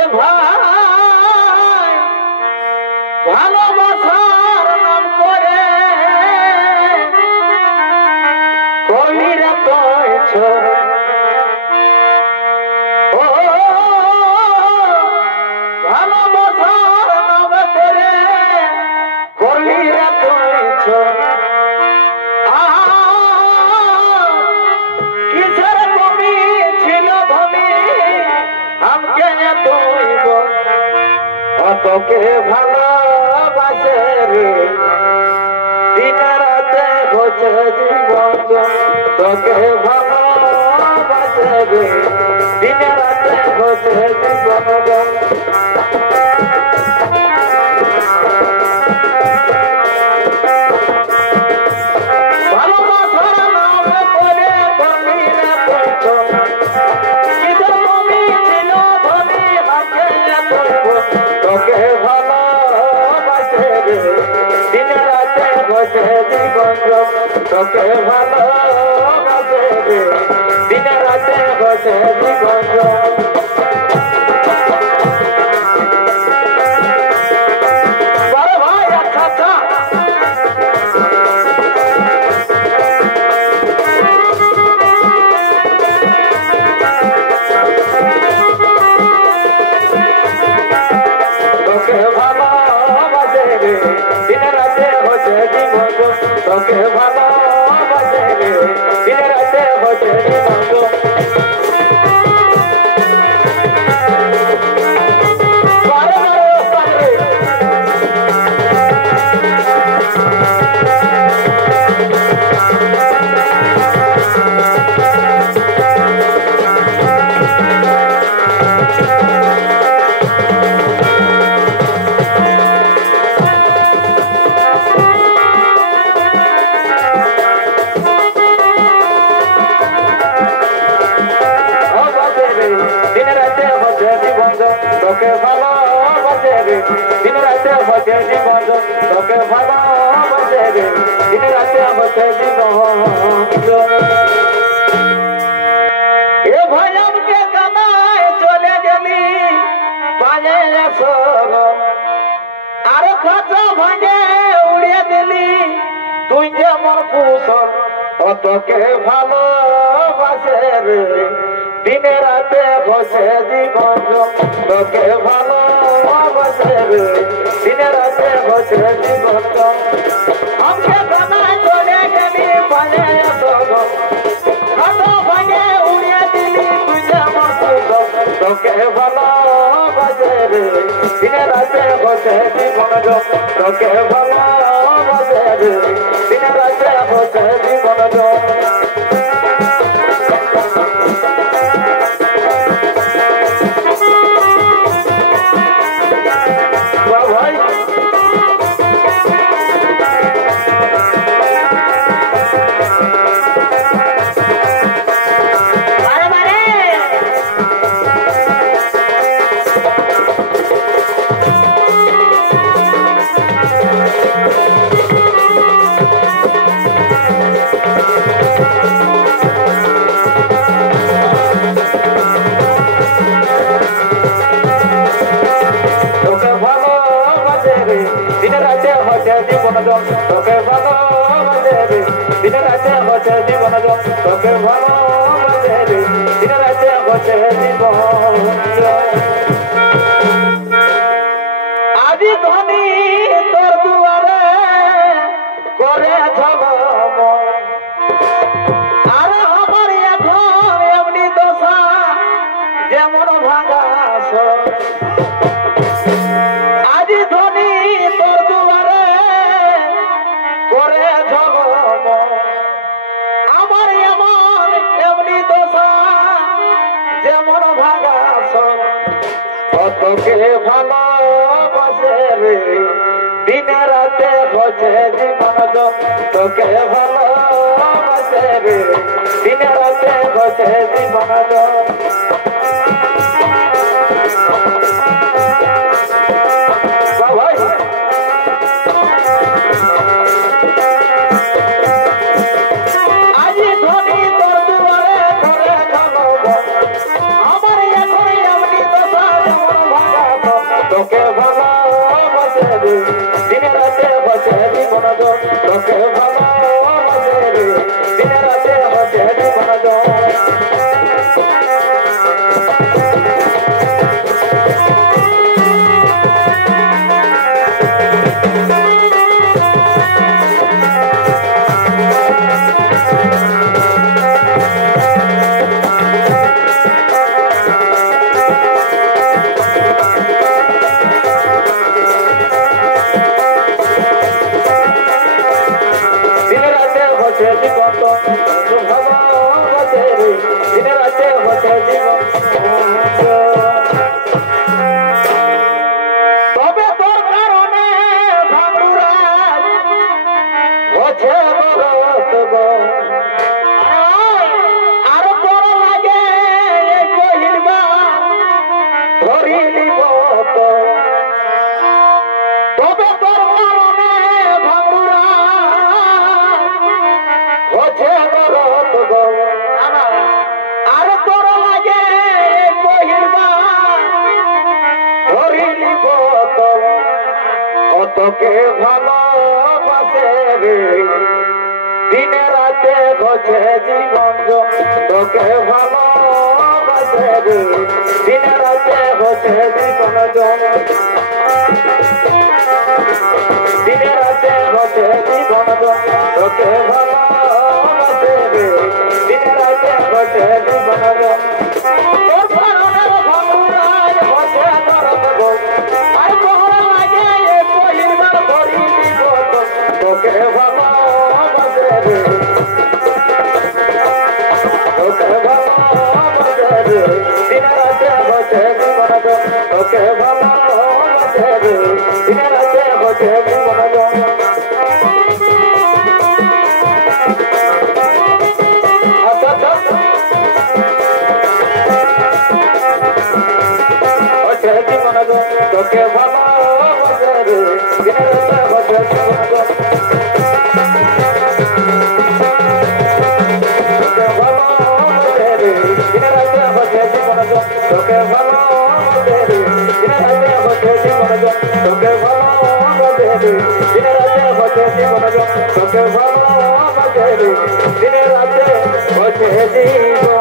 এ ভাই ভালোবাসার নাম করে কর্মীরা কইছ ও ভালোবাসার নাম করে কর্মীরা কইছ কিসের কমি ছিল ধনী আমকে তৈব অতকে ভালোবাসে রে দিন রাতে হচ্ছে জীবন তোকে ভালোবাসে রে দিন রাতে হচ্ছে জীবন তোকে ভালোবাসে রে দিন রাতে বসে জীবন তোকে ভালোবাসে রে দিন রাতে বসে জীবন বড় ভাই আচ্ছা আচ্ছা दिन राते होते जीवन তোকে ভালোবাসে রে দিন রাতে होते জীবন তোকে ভালোবাসে রে দিন রাতে হচ্ছে জীবন তোকে ভালোবাসে রে দিন রাতে হচ্ছে জীবন এ ভাই আমাকে কানায় চলে গেলি পায়ে এসো আর কাঁচা ভাঙে উড়িয়ে দিলি তুই যেমন কুশল তোকে ভালোবাসে রে दिन राते बसे जीवन তোকে ভালোবাসে রে दिन राते बसे जीवन हमके बनाए चले गली पाले एसो काटो भागे उड़िए दिली तुझे मरतो তোকে ভালোবাসে রে दिन राते बसे जीवन তোকে ভালোবাসে রে दिन राते बसे जीवन दिन राते होते जीवन তোকে ভালোবাসে রে दिन राते होते जीवन তোকে ভালোবাসে রে दिन राते होते জীবন আজি ধনী তোর দুয়ারে করে ঝলম আর আমার এখন এমনি দশা যেমন ভাঙা আজি ধনী তোর দুয়ারে করে ঝলম আমার এমন এমনি দশা যেমন ভাঙা তোকে ভালোবাসে রে দিন রাতে হচ্ছে জীবন তোকে ভালোবাসে রে দিন রাতে হচ্ছে জীবন ভাই আজি ধনী তোর দুয়ারে করে ঝলম আমার এখন এমনি দশা যেমন তোকে ভালোবাসে রে দিনে রাতে বসে জীবন তোকে ভালোবাসে রে দিনে রাতে বসে জীবন তোকে ভালোবাসে রে দিনে রাতে ঘটে জীবন তোকে ভালোবাসে রে দিনে রাতে ঘটে জীবন দিনে রাতে ঘটে জীবন তোকে ভালোবাসে রে দিনে রাতে ঘটে জীবন তোকে ভালোবাসে রে তোকে ভালোবাসে রে দিনে রাতে বসে জীবন তোকে ভালোবাসে রে দিনে রাতে বসে জীবন তোকে ভালোবাসে রে দিনে রাতে বসে জীবন তোকে ভালোবাসে রে দিনে রাতে বসে জীবন তোকে ভালোবাসে রে দিনে রাতে বসে জীবন তোকে ভালোবাসে রে দিনে রাতে বসে জীবন